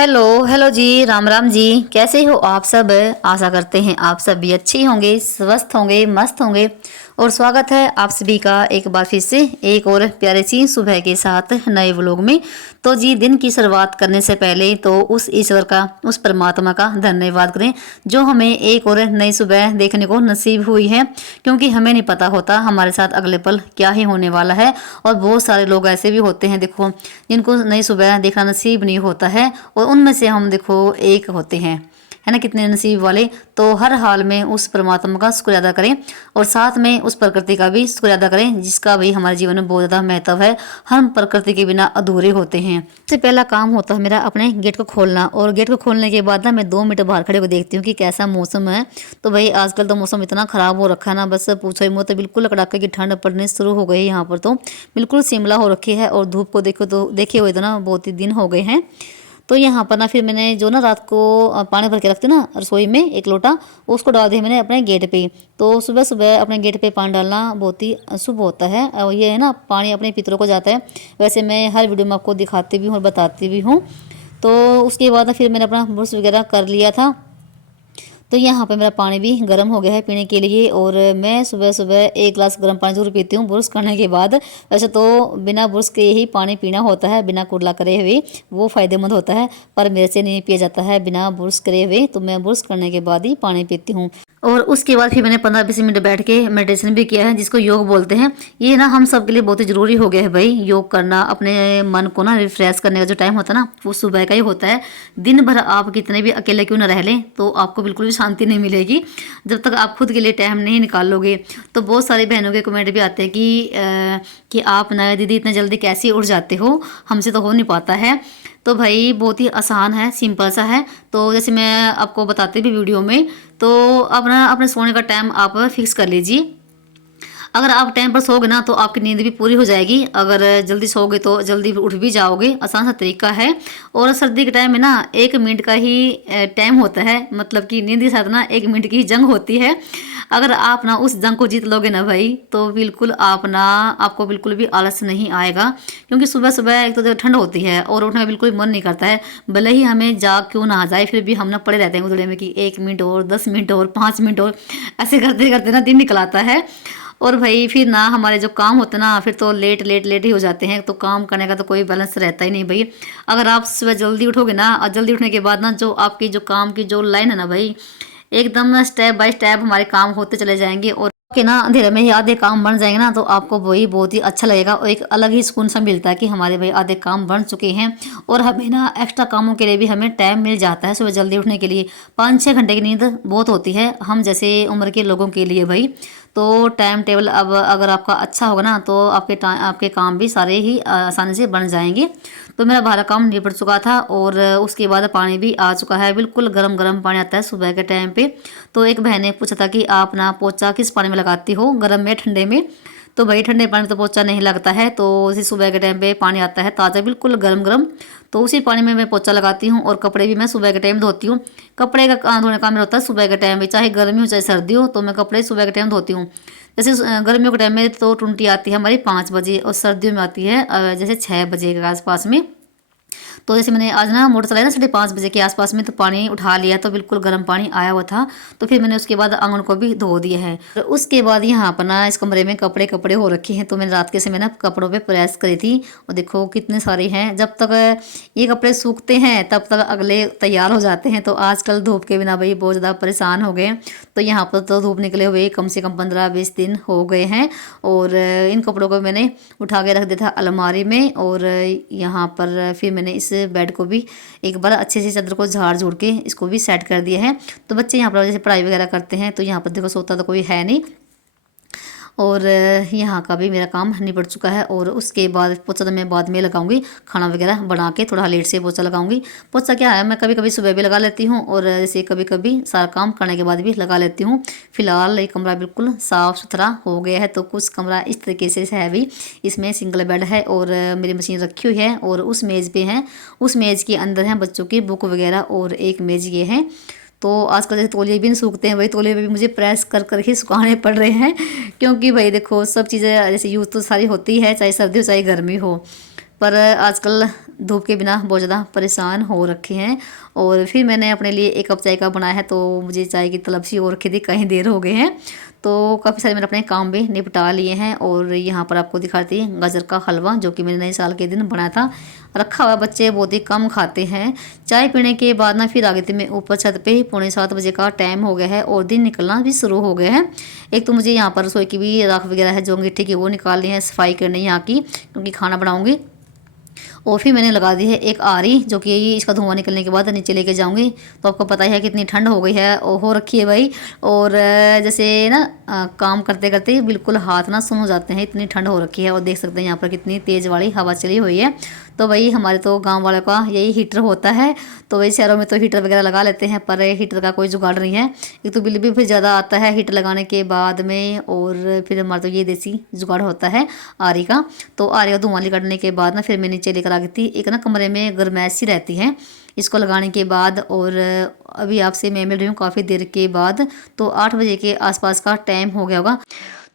Hello hello जी, राम राम जी। कैसे हो आप सब? आशा करते हैं आप सब भी अच्छे होंगे, स्वस्थ होंगे, मस्त होंगे। और स्वागत है आप सभी का एक बार फिर से एक और प्यारे सी सुबह के साथ नए व्लॉग में। तो जी, दिन की शुरुआत करने से पहले तो उस ईश्वर का, उस परमात्मा का धन्यवाद करें जो हमें एक और नई सुबह देखने को नसीब हुई है। क्योंकि हमें नहीं पता होता हमारे साथ अगले पल क्या ही होने वाला है। और बहुत सारे लोग ऐसे भी होते हैं देखो, जिनको नई सुबह देखना नसीब नहीं होता है, और उनमें से हम देखो एक होते हैं, है ना। कितने नसीब वाले। तो हर हाल में उस परमात्मा का शुक्र अदा करें, और साथ में उस प्रकृति का भी शुक्र अदा करें जिसका भी हमारे जीवन में बहुत ज़्यादा महत्व है। हम प्रकृति के बिना अधूरे होते हैं। सबसे पहला काम होता है मेरा अपने गेट को खोलना, और गेट को खोलने के बाद ना मैं 2 मिनट बाहर खड़े होकर देखती हूँ कि कैसा मौसम है। तो भाई आजकल तो मौसम इतना ख़राब हो रखा है ना, बस पूछो ही मत। तो बिल्कुल कड़ाके की ठंड पड़ने शुरू हो गई यहाँ पर, तो बिल्कुल शिमला हो रखी है। और धूप को देखो तो देखे हुए तो ना बहुत ही दिन हो गए हैं। तो यहाँ पर ना फिर मैंने जो ना रात को पानी भर के रखते ना रसोई में एक लोटा, उसको डाल दिया मैंने अपने गेट पे। तो सुबह सुबह अपने गेट पे पानी डालना बहुत ही शुभ होता है, और ये है ना पानी अपने पितरों को जाता है। वैसे मैं हर वीडियो में आपको दिखाती भी हूँ और बताती भी हूँ। तो उसके बाद फिर मैंने अपना ब्रश वगैरह कर लिया था। तो यहाँ पे मेरा पानी भी गर्म हो गया है पीने के लिए। और मैं सुबह सुबह एक गिलास गर्म पानी जरूर पीती हूँ ब्रश करने के बाद। वैसे तो बिना ब्रश के ही पानी पीना होता है, बिना कुरला करे हुए, वो फ़ायदेमंद होता है। पर मेरे से नहीं पिया जाता है बिना ब्रश करे हुए, तो मैं ब्रश करने के बाद ही पानी पीती हूँ। और उसके बाद फिर मैंने 15-20 मिनट बैठ के मेडिटेशन भी किया है, जिसको योग बोलते हैं। ये ना हम सब के लिए बहुत ही ज़रूरी हो गया है भाई, योग करना। अपने मन को ना रिफ्रेश करने का जो टाइम होता है ना, वो सुबह का ही होता है। दिन भर आप कितने भी अकेले क्यों ना रह लें, तो आपको बिल्कुल भी शांति नहीं मिलेगी जब तक आप खुद के लिए टाइम नहीं निकालोगे। तो बहुत सारी बहनों के कमेंट भी आते हैं कि आप ना दीदी इतने जल्दी कैसे उठ जाते हो, हमसे तो हो नहीं पाता है। तो भाई बहुत ही आसान है, सिंपल सा है। तो जैसे मैं आपको बताती भी वीडियो में, तो अपना अपने सोने का टाइम आप फिक्स कर लीजिए। अगर आप टाइम पर सोओगे ना तो आपकी नींद भी पूरी हो जाएगी। अगर जल्दी सोओगे तो जल्दी उठ भी जाओगे, आसान सा तरीका है। और सर्दी के टाइम में ना 1 मिनट का ही टाइम होता है, मतलब कि नींद के साथ ना 1 मिनट की जंग होती है। अगर आप ना उस जंग को जीत लोगे ना भाई, तो बिल्कुल आपको बिल्कुल भी आलस नहीं आएगा। क्योंकि सुबह सुबह एक तो ठंड होती है और उठने का बिल्कुल मन नहीं करता है। भले ही हमें जाग क्यों ना आ जाए, फिर भी हम ना पड़े रहते हैं उधड़े में कि 1 मिनट और, 10 मिनट और, 5 मिनट और, ऐसे करते करते ना दिन निकल आता है। और भाई फिर ना हमारे जो काम होते हैं ना, फिर तो लेट लेट लेट ही हो जाते हैं। तो काम करने का तो कोई बैलेंस रहता ही नहीं भाई। अगर आप सुबह जल्दी उठोगे ना, और जल्दी उठने के बाद ना जो आपकी जो काम की जो लाइन है ना भाई, एकदम स्टेप बाय स्टेप हमारे काम होते चले जाएंगे। और के ना अंधेरे में ही आधे काम बन जाएंगे ना, तो आपको वही बहुत ही अच्छा लगेगा। और एक अलग ही सुकून सा मिलता है कि हमारे भाई आधे काम बन चुके हैं। और हमें ना एक्स्ट्रा कामों के लिए भी हमें टाइम मिल जाता है सुबह जल्दी उठने के लिए। 5-6 घंटे की नींद बहुत होती है हम जैसे उम्र के लोगों के लिए भाई। तो टाइम टेबल अब अगर आपका अच्छा होगा ना, तो आपके काम भी सारे ही आसानी से बन जाएंगे। तो मेरा बाहर काम निपट चुका था, और उसके बाद पानी भी आ चुका है। बिल्कुल गरम गरम पानी आता है सुबह के टाइम पे। तो एक बहन ने पूछा था कि आप ना पोछा किस पानी में लगाती हो, गर्म में ठंडे में? तो भाई ठंडे पानी में तो पोछा नहीं लगता है। तो उसी सुबह के टाइम पे पानी आता है ताज़ा बिल्कुल गरम गरम, तो उसी पानी में मैं पोछा लगाती हूँ। और कपड़े भी मैं सुबह के टाइम धोती हूँ। कपड़े का धोने का मेरा होता है सुबह के टाइम में, चाहे गर्मी हो चाहे सर्दी हो, तो मैं कपड़े सुबह के टाइम धोती हूँ। जैसे गर्मियों के टाइम में तो टुंटी आती है हमारी 5 बजे, और सर्दियों में आती है जैसे 6 बजे के आसपास में। तो जैसे मैंने आज ना मोटर चलाया ना 5:30 बजे के आसपास में, तो पानी उठा लिया, तो बिल्कुल गर्म पानी आया हुआ था। तो फिर मैंने उसके बाद आंगन को भी धो दिया है। तो उसके बाद यहाँ पर ना इस कमरे में कपड़े कपड़े हो रखे हैं, तो मैंने रात के समय ना कपड़ों पे प्रेस करी थी। और देखो कितने सारे हैं। जब तक ये कपड़े सूखते हैं तब तक अगले तैयार हो जाते हैं। तो आजकल धूप के बिना भाई बहुत ज़्यादा परेशान हो गए। तो यहाँ पर तो धूप निकले हुए कम से कम 15-20 दिन हो गए हैं। और इन कपड़ों को मैंने उठा के रख दिया था अलमारी में। और यहाँ पर फिर मैंने इस बेड को भी एक बार अच्छे से चादर को झाड़ झूड़ के इसको भी सेट कर दिया है। तो बच्चे यहाँ पर जैसे पढ़ाई वगैरह करते हैं, तो यहाँ पर देखो सोता तो कोई है नहीं। और यहाँ का भी मेरा काम निपट चुका है। और उसके बाद पोछा तो मैं बाद में लगाऊंगी, खाना वगैरह बना के थोड़ा लेट से पोछा लगाऊंगी। पोछा क्या है, मैं कभी कभी सुबह भी लगा लेती हूँ, और जैसे कभी कभी सारा काम करने के बाद भी लगा लेती हूँ। फिलहाल ये कमरा बिल्कुल साफ़ सुथरा हो गया है। तो कुछ कमरा इस तरीके से है भी, इसमें सिंगल बेड है, और मेरी मशीन रखी हुई है, और उस मेज़ पे है, उस मेज़ के अंदर हैं बच्चों की बुक वगैरह, और एक मेज़ ये है। तो आजकल जैसे तौलिए भी नहीं सूखते हैं, वही तौलिए भी मुझे प्रेस कर कर ही सुखाने पड़ रहे हैं। क्योंकि भाई देखो सब चीज़ें जैसे यूज़ तो सारी होती है, चाहे सर्दी हो चाहे गर्मी हो। पर आजकल धूप के बिना बहुत ज़्यादा परेशान हो रखे हैं। और फिर मैंने अपने लिए एक कप चाय का बनाया है, तो मुझे चाय की तलब सी हो रखी थी, कहीं देर हो गए हैं। तो काफ़ी सारे मैंने अपने काम भी निपटा लिए हैं। और यहाँ पर आपको दिखाती है गाजर का हलवा, जो कि मैंने नए साल के दिन बनाया था, रखा हुआ। बच्चे बहुत ही कम खाते हैं। चाय पीने के बाद ना फिर आ गई थी मैं ऊपर छत पे। 6:45 बजे का टाइम हो गया है और दिन निकलना भी शुरू हो गया है। एक तो मुझे यहाँ पर रसोई की भी राख वगैरह है जो अंगीठी की, वो निकालनी है, सफाई करनी है यहाँ की, क्योंकि खाना बनाऊँगी। और फिर मैंने लगा दी है एक आरी, जो कि इसका धुआं निकलने के बाद नीचे लेके जाऊंगी। तो आपको पता ही है कितनी ठंड हो गई है, हो रखी है भाई। और जैसे ना काम करते करते बिल्कुल हाथ ना सुन हो जाते हैं, इतनी ठंड हो रखी है। और देख सकते हैं यहाँ पर कितनी तेज़ वाली हवा चली हुई है। तो भाई हमारे तो गांव वालों का यही हीटर होता है। तो वही शहरों में तो हीटर वगैरह लगा लेते हैं, पर हीटर का कोई जुगाड़ नहीं है। एक तो बिल भी फिर ज़्यादा आता है हीटर लगाने के बाद में, और फिर हमारा तो ये देसी जुगाड़ होता है आरी का। तो आरी का धुआं निकलने के बाद ना फिर मैं नीचे लेकर आ गई थी। एक ना कमरे में गर्मैश सी रहती है इसको लगाने के बाद। और अभी आपसे मैं मिल रही हूँ काफ़ी देर के बाद, तो 8 बजे के आसपास का टाइम हो गया होगा।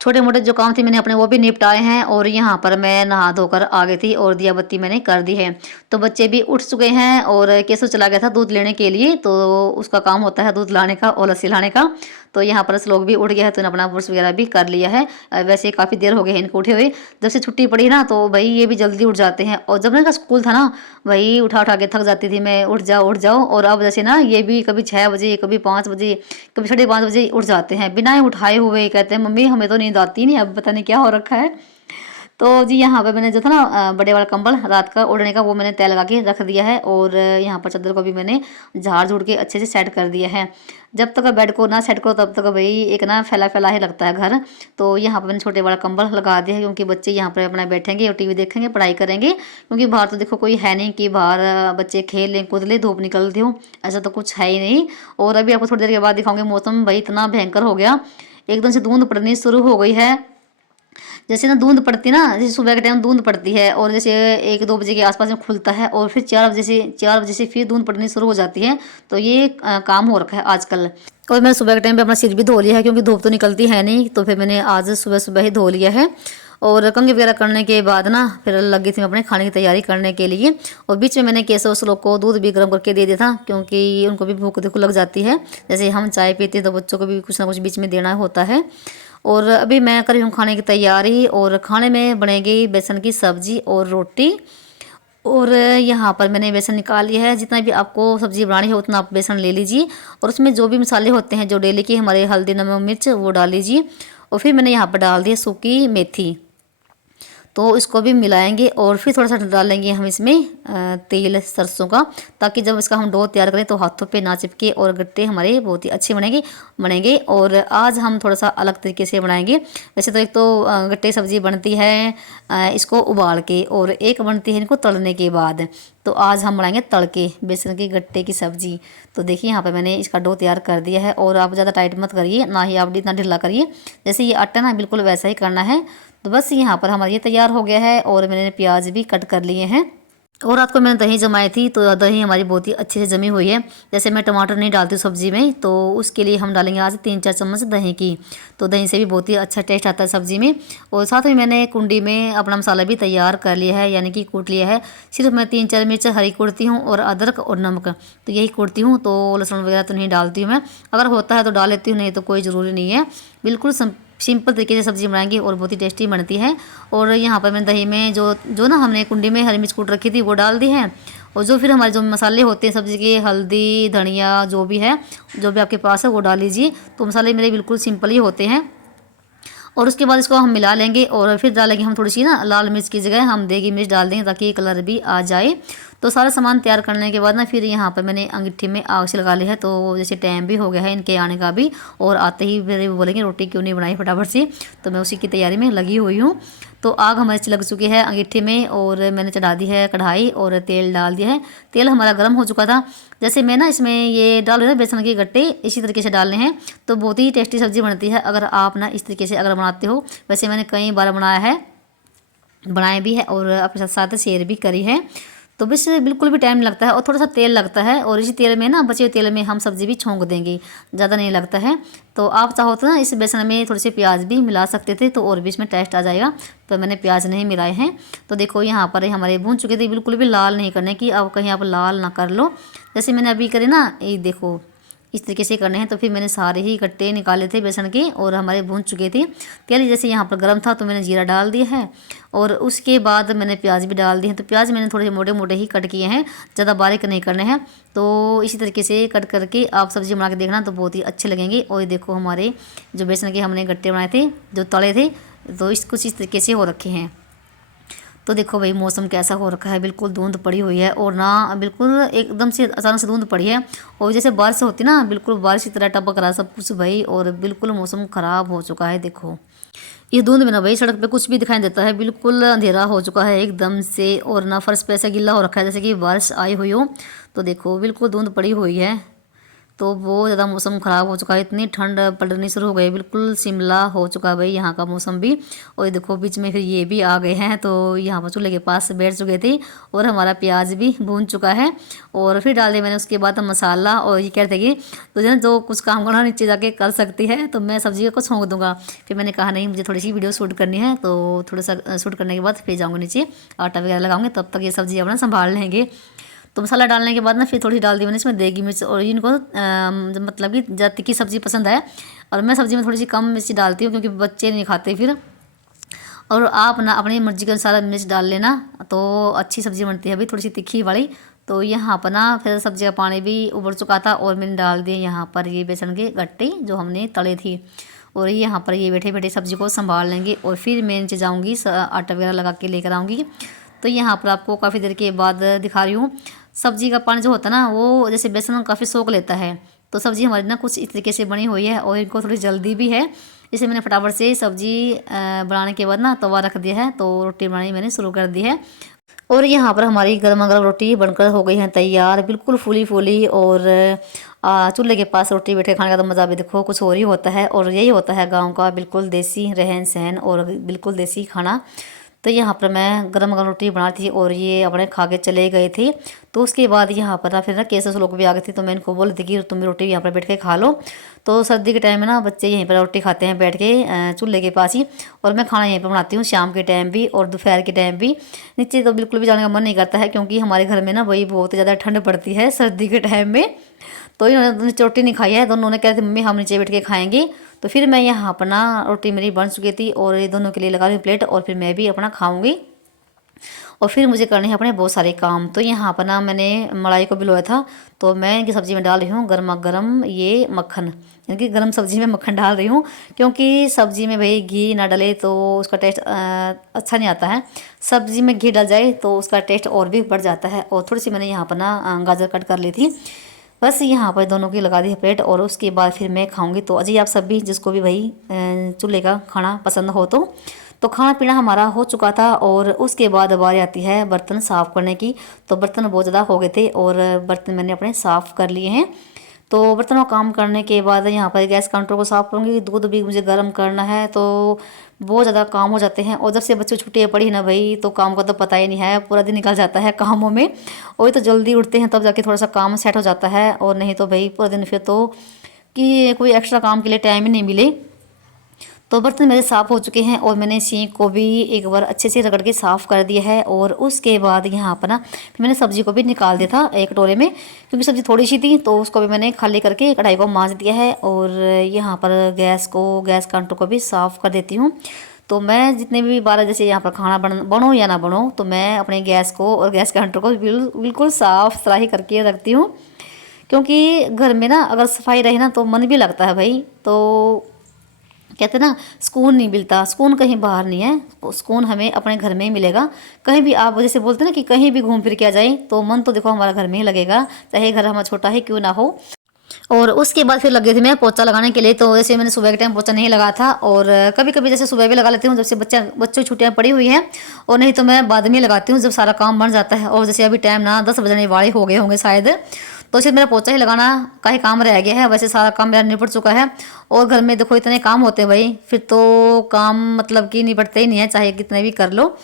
छोटे मोटे जो काम थे मैंने अपने वो भी निपटाए हैं। और यहाँ पर मैं नहा धोकर आ गई थी और दिया बत्ती मैंने कर दी है। तो बच्चे भी उठ चुके हैं और केसु चला गया था दूध लेने के लिए, तो उसका काम होता है दूध लाने का और लस्सी लाने का। तो यहाँ पर श्लोक भी उठ गया है, तो इन्होंने अपना ब्रश वगैरह भी कर लिया है। वैसे काफ़ी देर हो गई है इनको उठे हुए। जब से छुट्टी पड़ी ना, तो भाई ये भी जल्दी उठ जाते हैं। और जब इनका स्कूल था ना, वही उठा उठा के थक जाती थी मैं, उठ जाओ उठ जाओ। और अब जैसे ना ये भी कभी 6 बजे, कभी 5 बजे, कभी 5:30 बजे उठ जाते हैं बिना उठाए हुए। कहते हैं मम्मी हमें तो नींद आती नहीं, अब पता नहीं क्या हो रखा है। तो जी यहाँ पे मैंने जो था ना बड़े वाला कंबल रात का ओढ़ने का, वो मैंने तय लगा के रख दिया है। और यहाँ पर चादर को भी मैंने झाड़ झूड़ के अच्छे से सेट कर दिया है। जब तक बेड को ना सेट करो तब तक भाई एक ना फैला फैला ही लगता है घर। तो यहाँ पर मैंने छोटे वाला कंबल लगा दिया है, क्योंकि बच्चे यहाँ पर अपना बैठेंगे और टीवी देखेंगे, पढ़ाई करेंगे। क्योंकि बाहर तो देखो कोई है नहीं कि बाहर बच्चे खेल लें कूद लें, धूप निकलती हो, ऐसा तो कुछ है ही नहीं। और अभी आपको थोड़ी देर के बाद दिखाऊंगे मौसम भाई इतना भयंकर हो गया, एकदम से धुंध पड़नी शुरू हो गई है। जैसे ना धुंध पड़ती ना, जैसे सुबह के टाइम धुंध पड़ती है और जैसे 1-2 बजे के आसपास में खुलता है, और फिर 4 बजे से फिर धुंध पड़नी शुरू हो जाती है। तो ये काम हो रखा है आजकल। और मैंने सुबह के टाइम पे अपना सिर भी धो लिया है, क्योंकि धूप तो निकलती है नहीं। तो फिर मैंने आज सुबह सुबह ही धो लिया है। और कंघी वगैरह करने के बाद ना फिर लगी थी मैं अपने खाने की तैयारी करने के लिए। और बीच में मैंने केसव श्लोक को दूध भी गर्म करके दे दिया था, क्योंकि उनको भी भूख देखो लग जाती है। जैसे हम चाय पीते हैं तो बच्चों को भी कुछ ना कुछ बीच में देना होता है। और अभी मैं कर रही हूँ खाने की तैयारी, और खाने में बनेगी बेसन की सब्जी और रोटी। और यहाँ पर मैंने बेसन निकाल लिया है। जितना भी आपको सब्जी बनानी है उतना आप बेसन ले लीजिए, और उसमें जो भी मसाले होते हैं जो डेली के हमारे हल्दी नमक मिर्च वो डाल लीजिए। और फिर मैंने यहाँ पर डाल दिया सूखी मेथी, तो इसको भी मिलाएंगे। और फिर थोड़ा सा डालेंगे हम इसमें तेल सरसों का, ताकि जब इसका हम डो तैयार करें तो हाथों पे ना चिपके और गट्टे हमारे बहुत ही अच्छे बनेंगे। और आज हम थोड़ा सा अलग तरीके से बनाएंगे। वैसे तो एक तो गट्टे सब्जी बनती है इसको उबाल के, और एक बनती है इनको तलने के बाद। तो आज हम बनाएंगे तड़के बेसन की गट्टे की सब्जी। तो देखिए यहाँ पे मैंने इसका डो तैयार कर दिया है। और आप ज़्यादा टाइट मत करिए, ना ही आप इतना ढीला करिए, जैसे ये आटा ना बिल्कुल वैसा ही करना है। तो बस यहाँ पर हमारा ये तैयार हो गया है। और मैंने प्याज भी कट कर लिए हैं। और रात को मैंने दही जमाई थी, तो दही हमारी बहुत ही अच्छे से जमी हुई है। जैसे मैं टमाटर नहीं डालती हूँ सब्जी में, तो उसके लिए हम डालेंगे आज 3-4 चम्मच दही की। तो दही से भी बहुत ही अच्छा टेस्ट आता है सब्जी में। और साथ में मैंने कुंडी में अपना मसाला भी तैयार कर लिया है, यानी कि कूट लिया है। सिर्फ मैं 3-4 मिर्च हरी कूटती हूँ, और अदरक और नमक, तो यही कूटती हूँ। तो लहसुन वगैरह तो नहीं डालती हूँ मैं, अगर होता है तो डाल लेती हूँ, नहीं तो कोई ज़रूरी नहीं है। बिल्कुल सिंपल तरीके से सब्ज़ी बनाएंगे और बहुत ही टेस्टी बनती है। और यहाँ पर मैंने दही में जो जो ना हमने कुंडी में हरी मिर्च कूट रखी थी वो डाल दी है। और जो फिर हमारे जो मसाले होते हैं सब्ज़ी के, हल्दी धनिया जो भी है, जो भी आपके पास है वो डाल लीजिए। तो मसाले मेरे बिल्कुल सिंपल ही होते हैं। और उसके बाद इसको हम मिला लेंगे, और फिर डालेंगे हम थोड़ी सी ना लाल मिर्च की जगह हम देगी मिर्च डाल देंगे, ताकि कलर भी आ जाए। तो सारा सामान तैयार करने के बाद ना फिर यहाँ पर मैंने अंगीठी में आग से लगा ली है। तो जैसे टाइम भी हो गया है इनके आने का भी, और आते ही फिर बोलेंगे रोटी क्यों नहीं बनाई फटाफट से। तो मैं उसी की तैयारी में लगी हुई हूँ। तो आग हमारी लग चुकी है अंगीठी में, और मैंने चढ़ा दी है कढ़ाई और तेल डाल दिया है। तेल हमारा गर्म हो चुका था। जैसे मैं ना इसमें ये डाल रही हूँ बेसन के गट्टे, इसी तरीके से डालने हैं, तो बहुत ही टेस्टी सब्ज़ी बनती है अगर आप ना इस तरीके से अगर बनाते हो। वैसे मैंने कई बार बनाया है, बनाए भी है, और आपके साथ साथ शेयर भी करी है। तो बस बिल्कुल भी टाइम नहीं लगता है और थोड़ा सा तेल लगता है, और इसी तेल में ना, बचे हुए तेल में हम सब्ज़ी भी छोंक देंगे, ज़्यादा नहीं लगता है। तो आप चाहो तो ना इस बेसन में थोड़े से प्याज भी मिला सकते थे, तो और भी इसमें टेस्ट आ जाएगा। तो मैंने प्याज नहीं मिलाए हैं। तो देखो यहाँ पर हमारे भून चुके थे, बिल्कुल भी लाल नहीं करने की, अब कहीं आप लाल ना कर लो। जैसे मैंने अभी करे ना, ये देखो इस तरीके से करने हैं। तो फिर मैंने सारे ही कट्टे निकाले थे बेसन के, और हमारे भून चुके थे। तेल जैसे यहाँ पर गर्म था तो मैंने जीरा डाल दिया है, और उसके बाद मैंने प्याज भी डाल दिए हैं। तो प्याज मैंने थोड़े मोटे मोटे ही कट किए हैं, ज़्यादा बारीक नहीं करने हैं। तो इसी तरीके से कट करके आप सब्ज़ी बना के देखना, तो बहुत ही अच्छे लगेंगे। और ये देखो हमारे जो बेसन के हमने गट्टे बनाए थे, जो तले थे, तो कुछ इस तरीके से हो रखे हैं। तो देखो भाई मौसम कैसा हो रखा है, बिल्कुल धुंध पड़ी हुई है, और ना बिल्कुल एकदम से अचानक से धुंध पड़ी है, और जैसे बारिश होती ना, बिल्कुल बारिश की तरह टपक रहा सब कुछ भाई, और बिल्कुल मौसम ख़राब हो चुका है। देखो ये धुंध में ना भाई सड़क पे कुछ भी दिखाई देता है, बिल्कुल अंधेरा हो चुका है एकदम से, और ना फर्श पे ऐसा गिल्ला हो रखा है जैसे कि बारिश आई हुई हो। तो देखो बिल्कुल धुंध पड़ी हुई है, तो बहुत ज़्यादा मौसम ख़राब हो चुका है, इतनी ठंड पड़नी शुरू हो गई, बिल्कुल शिमला हो चुका है भाई यहाँ का मौसम भी। और ये देखो बीच में फिर ये भी आ गए हैं, तो यहाँ पर चूल्हे के पास बैठ चुके थे, और हमारा प्याज भी भून चुका है। और फिर डाल दिया मैंने उसके बाद मसाला, और ये कहते कि तो जो कुछ काम करना नीचे जाके कर सकती है, तो मैं सब्जी को छोंक दूंगा। फिर मैंने कहा नहीं, मुझे थोड़ी सी वीडियो शूट करनी है, तो थोड़ा सा शूट करने के बाद फिर जाऊँगा नीचे, आटा वगैरह लगाऊंगे, तब तक ये सब्जी अपना संभाल लेंगे। तो मसाला डालने के बाद ना फिर थोड़ी डाल दी मैंने इसमें देगी मिर्च, और इनको मतलब कि ज़्यादा तीखी सब्ज़ी पसंद है, और मैं सब्ज़ी में थोड़ी सी कम मिर्ची डालती हूँ क्योंकि बच्चे नहीं खाते फिर। और आप ना अपनी मर्ज़ी के अनुसार मिर्च डाल लेना, तो अच्छी सब्ज़ी बनती है अभी थोड़ी सी तीखी वाली। तो यहाँ पर ना फिर सब्ज़ी का पानी भी उबल चुका था, और मैंने डाल दिए यहाँ पर ये बेसन के गट्टे जो हमने तले थी, और यहाँ पर ये बैठे बैठे सब्ज़ी को संभाल लेंगे। और फिर मैं नीचे जाऊँगी, आटा वगैरह लगा के लेकर आऊँगी। तो यहाँ पर आपको काफ़ी देर के बाद दिखा रही हूँ, सब्ज़ी का पानी जो होता है ना, वो जैसे बेसन काफ़ी सोख लेता है। तो सब्ज़ी हमारी ना कुछ इस तरीके से बनी हुई है, और इनको थोड़ी जल्दी भी है, इसे मैंने फटाफट से सब्ज़ी बनाने के बाद ना तवा रख दिया है, तो रोटी बनानी मैंने शुरू कर दी है। और यहाँ पर हमारी गर्मा गर्म रोटी बनकर हो गई है तैयार, बिल्कुल फूली फूली। और चूल्हे के पास रोटी बैठे खाने का तो मज़ा भी देखो कुछ और ही होता है, और यही होता है गांव का बिल्कुल देसी रहन सहन, और बिल्कुल देसी खाना। तो यहाँ पर मैं गरम गरम रोटी बना थी, और ये अपने खा के चले गए थे। तो उसके बाद यहाँ पर ना फिर ना केसेस लोग भी आ गए थे, तो मैं इनको बोल दी कि तुम भी रोटी यहाँ पर बैठ के खा लो। तो सर्दी के टाइम में ना बच्चे यहीं पर रोटी खाते हैं बैठ के चूल्हे के पास ही, और मैं खाना यहीं पर बनाती हूँ शाम के टाइम भी और दोपहर के टाइम भी। नीचे तो बिल्कुल भी जाने का मन नहीं करता है, क्योंकि हमारे घर में ना वही बहुत ज़्यादा ठंड पड़ती है सर्दी के टाइम में। तो इन्होंने रोटी नहीं खाई है, दोनों ने कहा थे मम्मी हम नीचे बैठ के खाएंगे। तो फिर मैं यहाँ अपना रोटी मेरी बन चुकी थी, और ये दोनों के लिए लगा रही हूँ प्लेट, और फिर मैं भी अपना खाऊंगी। और फिर मुझे करने हैं अपने बहुत सारे काम। तो यहाँ पर ना मैंने मलाई को भिगोया था, तो मैं इनकी सब्ज़ी में डाल रही हूँ गर्मा गर्म ये मक्खन, यानी कि गर्म सब्ज़ी में मक्खन डाल रही हूँ, क्योंकि सब्ज़ी में भाई घी ना डले तो उसका टेस्ट अच्छा नहीं आता है। सब्ज़ी में घी डल जाए तो उसका टेस्ट और भी बढ़ जाता है। और थोड़ी सी मैंने यहाँ पर ना गाजर कट कर ली थी, बस यहाँ पर दोनों की लगा दी है प्लेट, और उसके बाद फिर मैं खाऊंगी। तो अजय आप सब भी जिसको भी भाई चूल्हे का खाना पसंद हो, तो खाना पीना हमारा हो चुका था। और उसके बाद बारी आती है बर्तन साफ़ करने की। तो बर्तन बहुत ज़्यादा हो गए थे, और बर्तन मैंने अपने साफ़ कर लिए हैं। तो बर्तनों का काम करने के बाद यहाँ पर गैस काउंटर को साफ़ करूँगी, दूध भी मुझे गर्म करना है, तो बहुत ज़्यादा काम हो जाते हैं। और जब से बच्चों छुट्टियाँ पड़ी ना भाई, तो काम का तो पता ही नहीं है, पूरा दिन निकल जाता है कामों में। और तो जल्दी उठते हैं तब जाके थोड़ा सा काम सेट हो जाता है, और नहीं तो भाई पूरा दिन फिर तो कि कोई एक्स्ट्रा काम के लिए टाइम ही नहीं मिले। तो बर्तन मेरे साफ़ हो चुके हैं, और मैंने सिंक को भी एक बार अच्छे से रगड़ के साफ़ कर दिया है। और उसके बाद यहाँ पर ना फिर मैंने सब्ज़ी को भी निकाल दिया था एक कटोरे में, क्योंकि सब्ज़ी थोड़ी सी थी, तो उसको भी मैंने खाली करके कढ़ाई को मांज दिया है। और यहाँ पर गैस काउंटर को भी साफ़ कर देती हूँ। तो मैं जितने भी बार जैसे यहाँ पर खाना बनो या ना बनो, तो मैं अपने गैस को और गैस काउंटर को बिल्कुल साफ़ सराही करके रखती हूँ, क्योंकि घर में ना अगर सफाई रहे ना तो मन भी लगता है भाई। तो कहते हैं ना सुकून नहीं मिलता, सुकून कहीं बाहर नहीं है, सुकून हमें अपने घर में ही मिलेगा। कहीं भी आप जैसे बोलते हैं ना कि कहीं भी घूम फिर के आ जाए, तो मन तो देखो हमारा घर में ही लगेगा, चाहे घर हमारा छोटा ही क्यों ना हो। और उसके बाद फिर लगे थे मैं पोछा लगाने के लिए। तो जैसे मैंने सुबह के टाइम पोछा नहीं लगा था, और कभी कभी जैसे सुबह भी लगा लेती हूँ जब से बच्चों की छुट्टियाँ पड़ी हुई हैं, और नहीं तो मैं बाद में लगाती हूँ जब सारा काम बन जाता है। और जैसे अभी टाइम ना 10 बजने वाले हो गए होंगे शायद, तो सिर्फ मेरा पोछा ही लगाना का ही काम रह गया है, वैसे सारा काम मेरा निपट चुका है। और घर में देखो इतने काम होते हैं भाई, फिर तो काम मतलब कि निपटते ही नहीं है, चाहे कितने भी कर लो।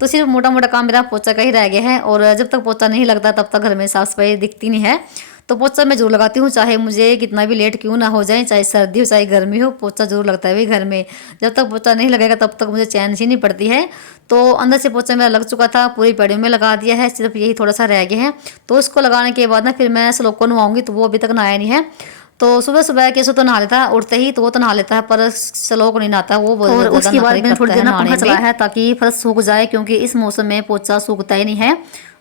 तो सिर्फ मोटा मोटा काम मेरा पोछा का ही रह गया है। और जब तक पोछा नहीं लगता तब तक घर में साफ सफाई दिखती नहीं है। तो पोछा मैं जरूर लगाती हूँ, चाहे मुझे कितना भी लेट क्यों ना हो जाए, चाहे सर्दी हो चाहे गर्मी हो, पोछा जरूर लगता है भाई घर में। जब तक पोछा नहीं लगेगा तब तक मुझे चैन सी नहीं पड़ती है। तो अंदर से पोछा मेरा लग चुका था, पूरी पेड़ों में लगा दिया है, सिर्फ यही थोड़ा सा रह गया है। तो उसको लगाने के बाद ना फिर मैं श्लोक को नवाऊंगी, तो वो अभी तक नहाया नहीं है। तो सुबह सुबह केसो तो नहा लेता है, उठते ही तो वो तो नहा लेता है, पर श्लोक नहीं नहाता वो बहुत ज्यादा। और उसके बाद मैंने थोड़ी देर ना पंखा चलाया है ताकि फर्श सूख जाए, क्योंकि इस मौसम में पोछा सूखता ही नहीं है।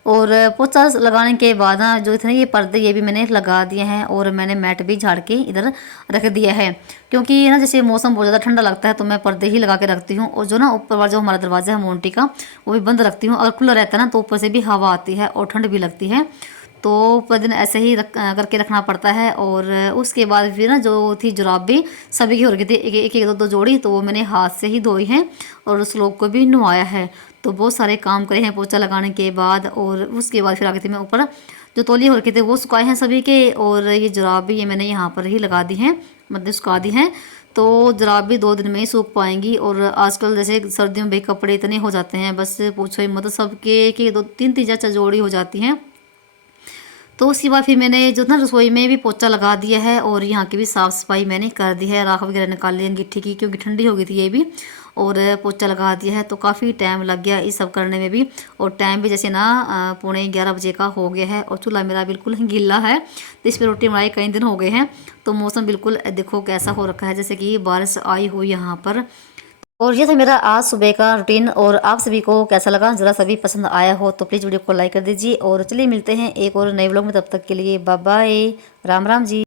और पोछा लगाने के बाद ना जो इतने ये पर्दे ये भी मैंने लगा दिए हैं, और मैंने मैट भी झाड़ के इधर रख दिया है, क्योंकि ना जैसे मौसम बहुत ज़्यादा ठंडा लगता है तो मैं पर्दे ही लगा के रखती हूँ। और जो ना ऊपर वाला जो हमारा दरवाज़ा है मोन्टी का, वो भी बंद रखती हूँ। अगर खुला रहता है ना तो ऊपर से भी हवा आती है और ठंड भी लगती है। तो पूरा दिन ऐसे ही करके रखना पड़ता है। और उसके बाद फिर ना जो थी जुराब भी सभी की हो रखी थी, एक एक दो जोड़ी, तो वो मैंने हाथ से ही धोई हैं और श्लोक को भी नहवाया है। तो बहुत सारे काम करे हैं पोछा लगाने के बाद। और उसके बाद फिर आगे थी मैं ऊपर जो तौलिए हो रखे थे वो सुखाए हैं सभी के। और ये जुराब भी ये मैंने यहाँ पर ही लगा दी हैं, मतलब सुखा दी हैं। तो जुराब भी 2 दिन में ही सूख पाएंगी। और आजकल जैसे सर्दियों में भाई कपड़े इतने हो जाते हैं, बस पूछो ही मत, सबके के 2 3 3 4 जोड़ी हो जाती हैं। तो उसके बाद फिर मैंने जो ना रसोई में भी पोछा लगा दिया है, और यहाँ की भी साफ़ सफाई मैंने कर दी है, राख वगैरह निकाल ली अंगीठी की, क्योंकि ठंडी हो गई थी ये भी। और पोछा लगा दिया है, तो काफ़ी टाइम लग गया इस सब करने में भी। और टाइम भी जैसे ना 11:15 बजे का हो गया है, और चूल्हा मेरा बिल्कुल गीला है, तो इस पर रोटी बनाई कई दिन हो गए हैं। तो मौसम बिल्कुल देखो कैसा हो रखा है, जैसे कि बारिश आई हुई यहाँ पर। और ये था मेरा आज सुबह का रूटीन। और आप सभी को कैसा लगा, ज़रा सभी पसंद आया हो तो प्लीज़ वीडियो को लाइक कर दीजिए। और चलिए मिलते हैं एक और नए व्लॉग में, तब तक के लिए बाय बाय, राम राम जी।